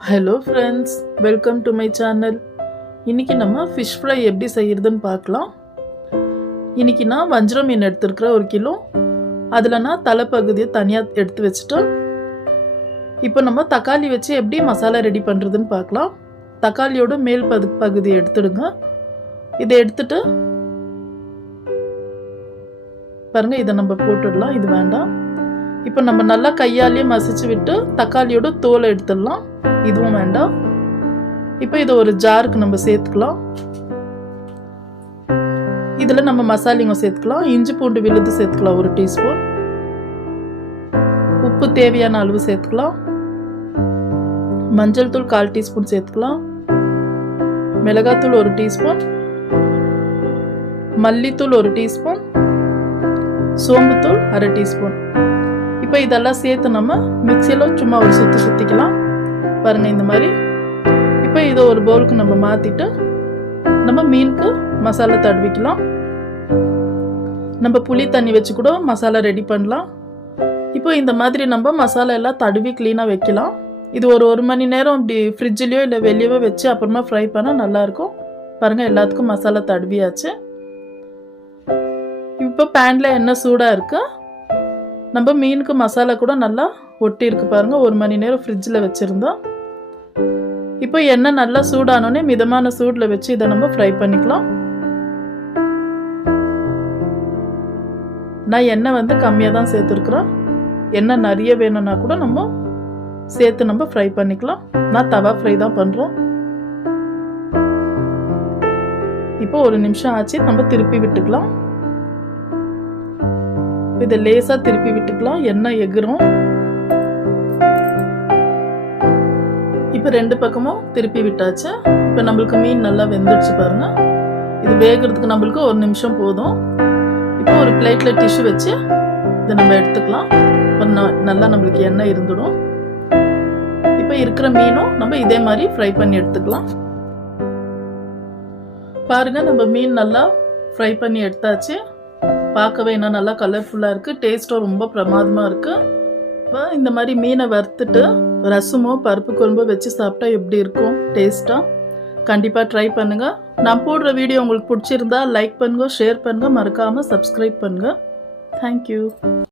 Hello friends, welcome to my channel. இன்றைக்கி நம்ம fish fry எப்படி செய்கிறதுன்னு பார்க்கலாம். இன்றைக்கி நான் வஞ்சரம் மீன் எடுத்துருக்கிறேன் 1 கிலோ. அதில் நான் தலைப்பகுதியை தனியாக எடுத்து வச்சுட்டேன். இப்போ நம்ம தக்காளி வச்சு எப்படி மசாலா ரெடி பண்ணுறதுன்னு பார்க்கலாம். தக்காளியோட மேல் பகுதியை எடுத்துடுங்க. இதை எடுத்துட்டு பாருங்கள், இதை நம்ம போட்டுடலாம். இது வேண்டாம். இப்போ நம்ம நல்லா கையாலேயே மசிச்சு விட்டு தக்காளியோட தோலை எடுத்துடலாம். இதுவும் வேண்டாம். இப்போ இதை ஒரு ஜாருக்கு நம்ம சேர்த்துக்கலாம். இதில் நம்ம மசாலிங்க சேர்த்துக்கலாம். இஞ்சி பூண்டு விழுது சேர்த்துக்கலாம் 1 டீஸ்பூன். உப்பு தேவையான அளவு சேர்த்துக்கலாம். மஞ்சள் தூள் 1/4 டீஸ்பூன் சேர்த்துக்கலாம். மிளகாத்தூள் 1 டீஸ்பூன். மல்லித்தூள் 1 டீஸ்பூன். சோம்புத்தூள் 1/2 டீஸ்பூன். இப்போ இதெல்லாம் சேர்த்து நம்ம மிக்சியில் சும்மா ஒரு சுற்றிக்கலாம். பாருங்கள், இந்த மாதிரி. இப்போ இதை ஒரு பவுலுக்கு நம்ம மாற்றிட்டு நம்ம மீனுக்கு மசாலா தடவிக்கலாம். நம்ம புளி தண்ணி வச்சு கூட மசாலா ரெடி பண்ணலாம். இப்போ இந்த மாதிரி நம்ம மசாலா எல்லாம் தடவி க்ளீனாக வைக்கலாம். இது ஒரு 1 மணி நேரம் இப்படி ஃப்ரிட்ஜ்லேயோ இல்லை வெளியவோ வச்சு அப்புறமா ஃப்ரை பண்ணால் நல்லாயிருக்கும். பாருங்கள், எல்லாத்துக்கும் மசாலா தடவியாச்சு. இப்போ பேனில் எண்ணெய் சூடாக இருக்குது. நம்ம மீனுக்கு மசாலா கூட நல்லா ஒட்டி இருக்கு பாருங்கள். 1 மணி நேரம் ஃப்ரிட்ஜில் வச்சுருந்தோம். இப்போ எண்ணெய் நல்லா சூடானோடனே மிதமான சூடில் வச்சு இதை நம்ம ஃப்ரை பண்ணிக்கலாம். நான் எண்ணெய் கம்மியாக தான் சேர்த்துருக்குறேன். எண்ணெய் நிறைய வேணும்னா கூட நம்ம சேர்த்து நம்ம ஃப்ரை பண்ணிக்கலாம். நான் தவா ஃப்ரை தான் பண்ணுறேன். இப்போ 1 நிமிஷம் ஆச்சு. நம்ம திருப்பி விட்டுக்கலாம். இதை லேசாக திருப்பி விட்டுக்கலாம். எண்ணெய் எகிரும். இப்போ 2 பக்கமும் திருப்பி விட்டாச்சு. இப்போ நம்மளுக்கு மீன் நல்லா வெந்துடுச்சு பாருங்க. இது வேகிறதுக்கு நம்மளுக்கு 1 நிமிஷம் போதும். இப்போ ஒரு பிளேட்டில் டிஷ்யூ வச்சு இதை நம்ம எடுத்துக்கலாம். நல்லா நம்மளுக்கு எண்ணெய் இருந்துடும். இப்போ இருக்கிற மீனும் நம்ம இதே மாதிரி ஃப்ரை பண்ணி எடுத்துக்கலாம். பாருங்க, நம்ம மீன் நல்லா ஃப்ரை பண்ணி எடுத்தாச்சு. பார்க்கவே இன்னும் நல்லா கலர்ஃபுல்லாக இருக்குது. டேஸ்ட்டும் ரொம்ப பிரமாதமாக இருக்குது. இப்போ இந்த மாதிரி மீனை வறுத்துட்டு ரசமோ பருப்பு குழம்போ வச்சு சாப்பிட்டா எப்படி இருக்கும் டேஸ்ட்டாக. கண்டிப்பாக ட்ரை பண்ணுங்கள். நான் போடுற வீடியோ உங்களுக்கு பிடிச்சிருந்தா லைக் பண்ணுங்கள், ஷேர் பண்ணுங்கள், மறக்காமல் சப்ஸ்கிரைப் பண்ணுங்கள். தேங்க்யூ.